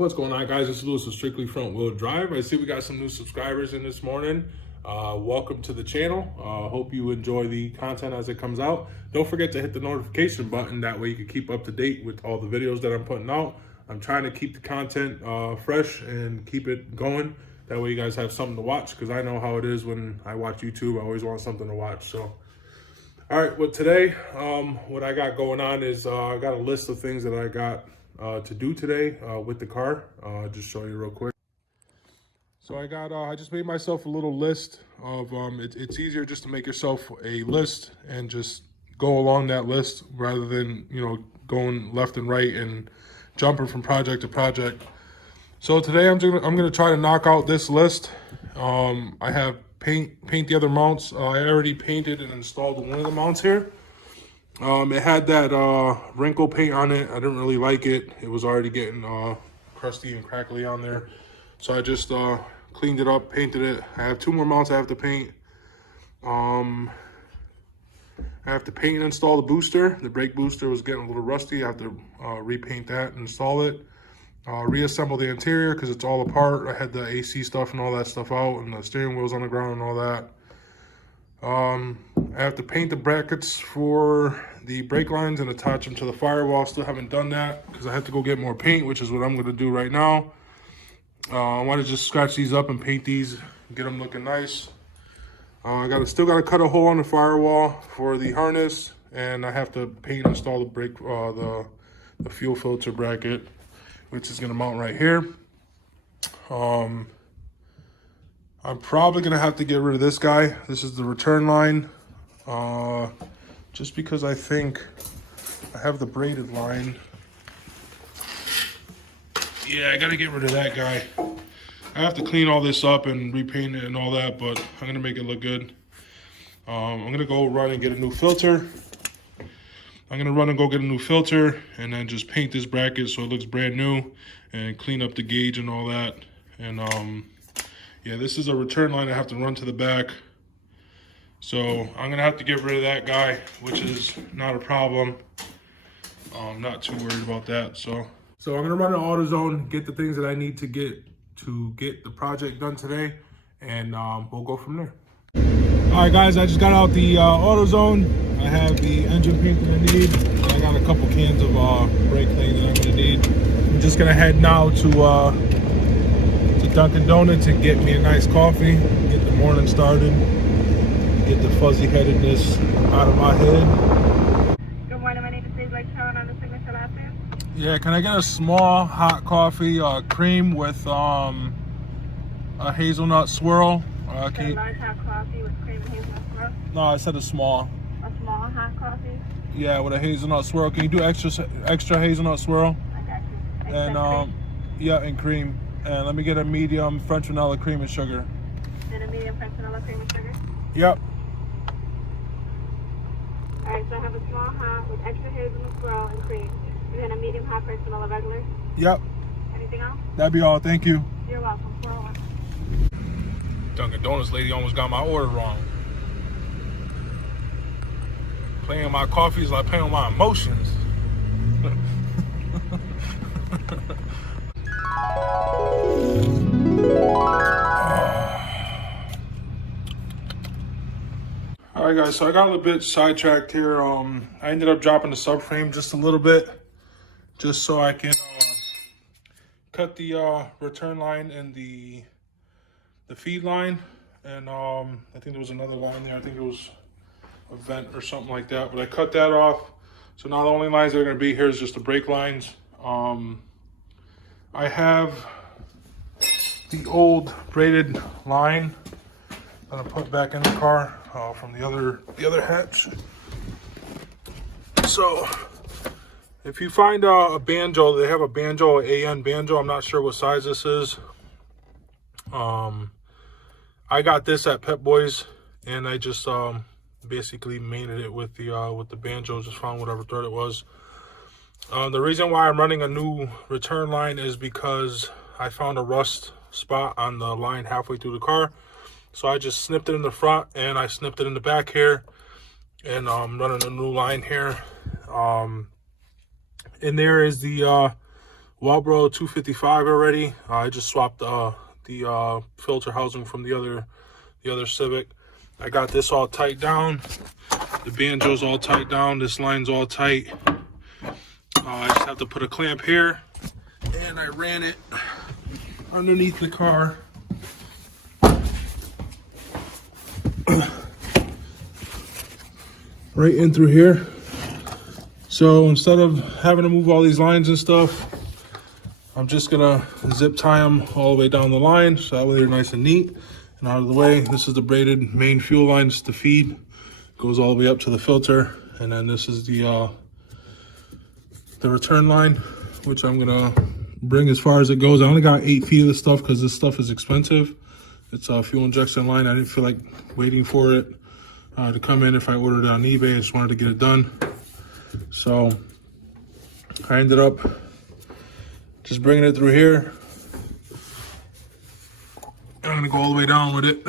What's going on, guys? It's Lewis with Strictly Front Wheel Drive. I see we got some new subscribers in this morning. Welcome to the channel. Hope you enjoy the content as it comes out. Don't forget to hit the notification button. That way you can keep up to date with all the videos that I'm putting out. I'm trying to keep the content fresh and keep it going. That way you guys have something to watch, because I know how it is when I watch YouTube. I always want something to watch. So, all right, well, today, what I got going on is I got a list of things that I got to do today with the car. Just show you real quick. So I just made myself a little list of, it's easier just to make yourself a list and just go along that list rather than, going left and right and jumping from project to project. So today I'm gonna try to knock out this list. I have paint the other mounts. I already painted and installed one of the mounts here. It had that wrinkle paint on it. I didn't really like it. It was already getting crusty and crackly on there. So I just cleaned it up, painted it. I have two more mounts I have to paint. I have to paint and install the booster. The brake booster was getting a little rusty. I have to repaint that and install it. Reassemble the interior because it's all apart. I had the AC stuff and all that stuff out, and the steering wheel's on the ground and all that. I have to paint the brackets for the brake lines and attach them to the firewall. Still haven't done that because I have to go get more paint, which is what I'm going to do right now. I want to just scratch these up and paint these, get them looking nice. I still got to cut a hole on the firewall for the harness, and I have to paint and install the brake, the fuel filter bracket, which is going to mount right here. I'm probably going to have to get rid of this guy. This is the return line. Just because I think I have the braided line. Yeah, I got to get rid of that guy. I have to clean all this up and repaint it and all that, but I'm going to make it look good. I'm going to go run and get a new filter. I'm going to run and go get a new filter and then just paint this bracket so it looks brand new and clean up the gauge and all that. And yeah, this is a return line I have to run to the back. So I'm gonna have to get rid of that guy, which is not a problem. I'm not too worried about that. So I'm gonna run an AutoZone, get the things that I need to get the project done today, and we'll go from there. All right, guys, I just got out the AutoZone. I have the engine paint that I need. I got a couple cans of brake clean that I'm gonna need. I'm just gonna head now to Dunkin' Donuts and get me a nice coffee, get the morning started, get the fuzzy headedness out of my head. Good morning, my name is Dave Town on the signature last name. Yeah, can I get a small hot coffee, cream with a hazelnut swirl? Large hot coffee with cream and hazelnut swirl? No, I said a small. A small hot coffee? Yeah, with a hazelnut swirl. Can you do extra hazelnut swirl? I got you. And yeah, and cream. And let me get a medium French vanilla cream and sugar. And a medium French vanilla cream and sugar? Yep. Alright, so I have a small hot with extra hazelnut swirl and cream. And then a medium hot French vanilla regular? Yep. Anything else? That'd be all. Thank you. You're welcome. 401. Dunkin' Donuts lady almost got my order wrong. Playing my coffee is like playing with my emotions. All right, guys, so I got a little bit sidetracked here. I ended up dropping the subframe just a little bit, just so I can cut the return line and the feed line. And I think there was another line there. I think it was a vent or something like that, but I cut that off. So now the only lines that are going to be here is just the brake lines. I have the old braided line that I put back in the car from the other hatch. So if you find a banjo, they have a banjo, an AN banjo. I'm not sure what size this is. I got this at Pep Boys, and I just basically mated it with the banjo. Just found whatever thread it was. The reason why I'm running a new return line is because I found a rust spot on the line halfway through the car. So I just snipped it in the front and I snipped it in the back here, and I'm running a new line here. In there is the Walbro 255 already. I just swapped the filter housing from the other Civic. I got this all tight down. The banjo's all tight down. This line's all tight. I just have to put a clamp here, and I ran it underneath the car. Right in through here. So instead of having to move all these lines and stuff, I'm just gonna zip tie them all the way down the line, so that way they're nice and neat and out of the way. This is the braided main fuel lines to feed. Goes all the way up to the filter, and then this is the return line, which I'm gonna bring as far as it goes. I only got 8 feet of this stuff because this stuff is expensive. It's a fuel injection line. I didn't feel like waiting for it to come in if I ordered it on eBay. I just wanted to get it done. So I ended up just bringing it through here. I'm gonna go all the way down with it.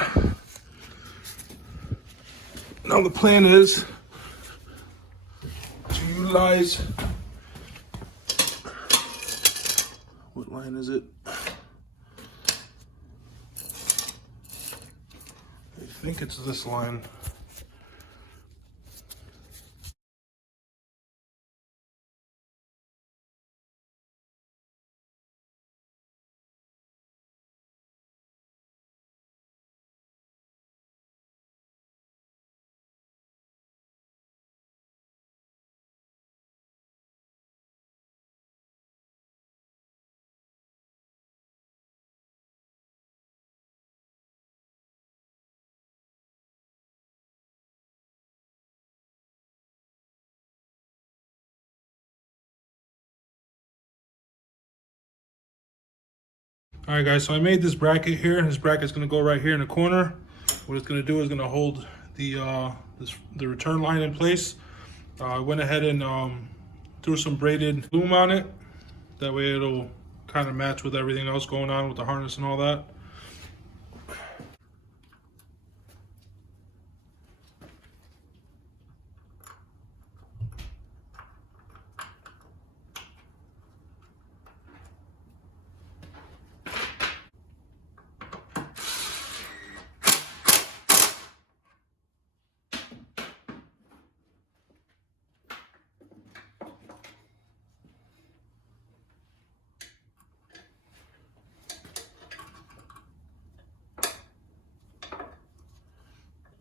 Now the plan is to utilize, what line is it? I think it's this line. All right, guys, so I made this bracket here. This bracket's gonna go right here in the corner. What it's gonna do is gonna hold the return line in place. I went ahead and threw some braided loom on it. That way it'll kind of match with everything else going on with the harness and all that.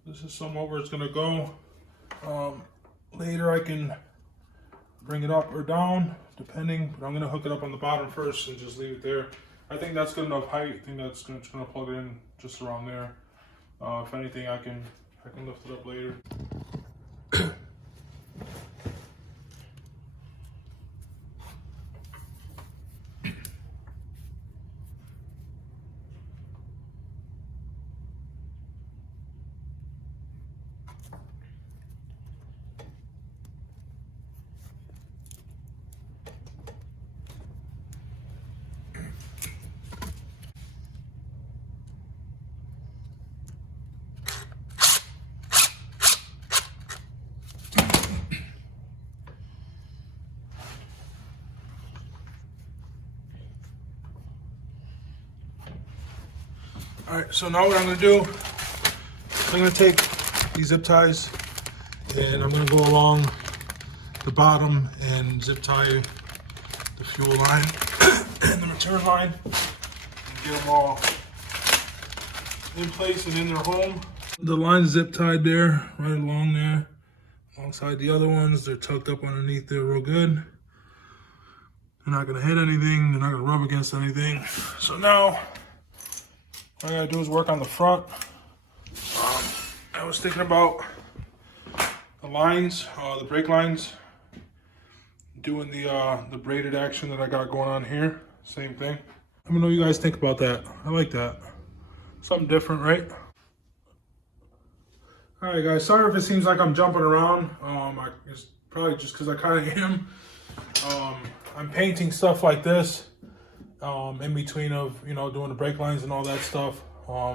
This is somewhere where it's gonna go. Later I can bring it up or down, depending, but I'm gonna hook it up on the bottom first and just leave it there. I think that's good enough height. I think that's just gonna plug it in just around there. If anything, I can lift it up later. All right, so now what I'm gonna do, I'm gonna take these zip ties and I'm gonna go along the bottom and zip tie the fuel line and the return line and get them all in place and in their home. The line's zip tied there, right along there, alongside the other ones. They're tucked up underneath there real good. They're not gonna hit anything, they're not gonna rub against anything. So now, all I gotta do is work on the front. I was thinking about the lines, the brake lines, doing the braided action that I got going on here. Same thing. Let me know what you guys think about that. I like that. Something different, right? All right, guys. Sorry if it seems like I'm jumping around. It's probably just because I kind of am. I'm painting stuff like this. In between of, doing the brake lines and all that stuff. I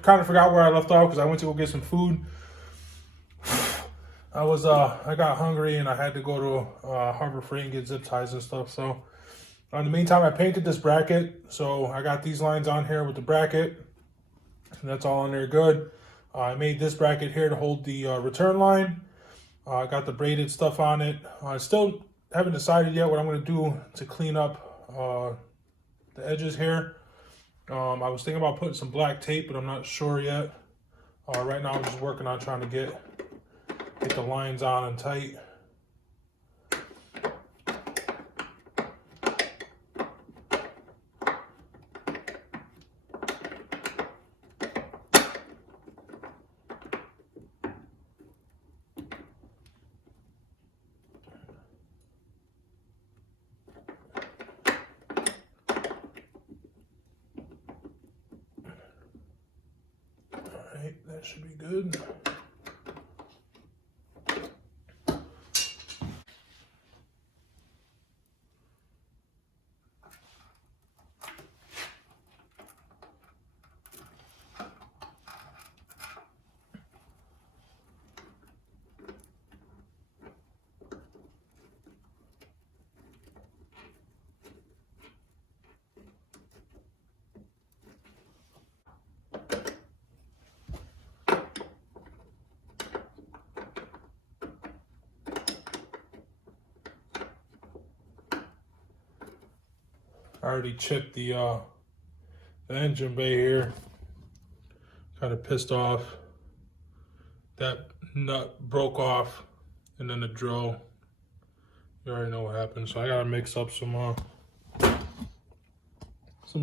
kind of forgot where I left off because I went to go get some food. I got hungry and I had to go to Harbor Freight and get zip ties and stuff. So In the meantime, I painted this bracket, so I got these lines on here with the bracket, and that's all on there good. I made this bracket here to hold the return line. I got the braided stuff on it. I still haven't decided yet what I'm going to do to clean up the edges here. I was thinking about putting some black tape, but I'm not sure yet. Right now I'm just working on trying to get the lines on and tight. Alright, that should be good. I already chipped the engine bay here. Kind of pissed off. That nut broke off, and then the drill. You already know what happened. So I gotta mix up some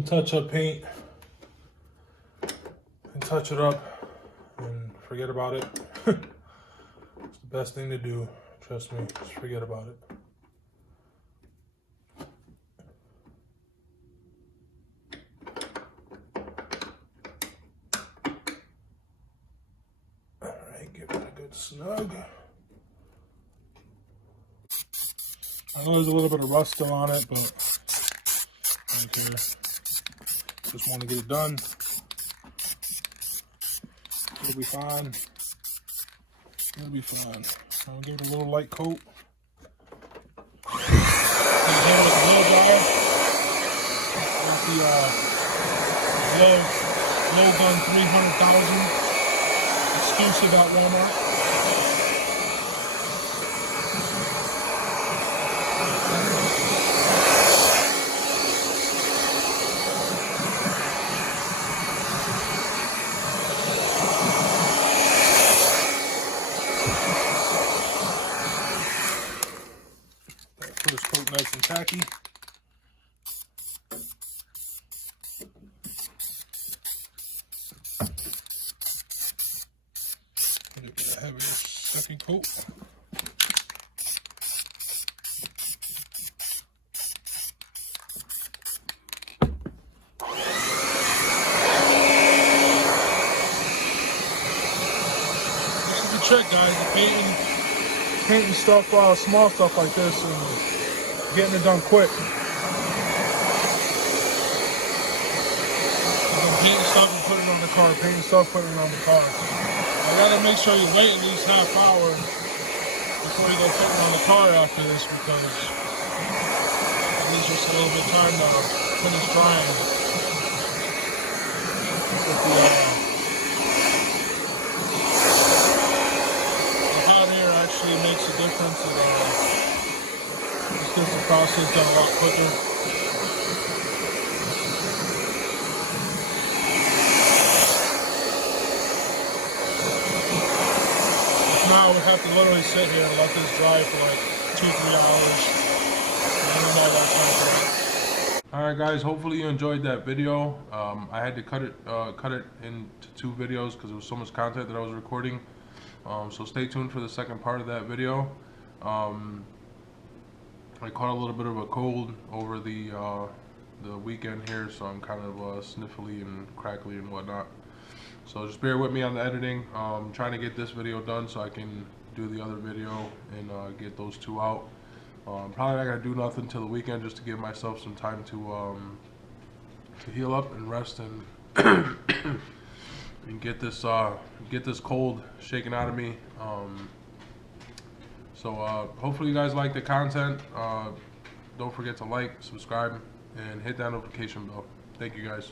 touch-up paint and touch it up and forget about it. It's the best thing to do. Trust me. Just forget about it. Give it a good snug. I know there's a little bit of rust still on it, but I don't care. Just want to get it done. It'll be fine. It'll be fine. I'll give it a little light coat. The low gun 300,000. Exclusive at Walmart. That first coat nice and tacky. Heavier second coat. That's the trick, guys. Painting stuff, small stuff like this, and getting it done quick. Painting stuff and putting it on the car. Painting stuff, putting it on the car. You gotta make sure you wait at least half hour before you go put it on the car after this, because it needs just a little bit of time to finish drying. The hot air actually makes a difference. It gets the process done a lot quicker. Now we have to literally sit here and let this dry for like 2-3 hours. I don't know that time. Alright guys, hopefully you enjoyed that video. I had to cut it into 2 videos because there was so much content that I was recording. So stay tuned for the second part of that video. I caught a little bit of a cold over the weekend here, so I'm kind of sniffly and crackly and whatnot. So just bear with me on the editing. I'm trying to get this video done so I can do the other video and get those 2 out. Probably not gonna do nothing till the weekend, just to give myself some time to heal up and rest and and get this cold shaken out of me. So hopefully you guys like the content. Don't forget to like, subscribe, and hit that notification bell. Thank you guys.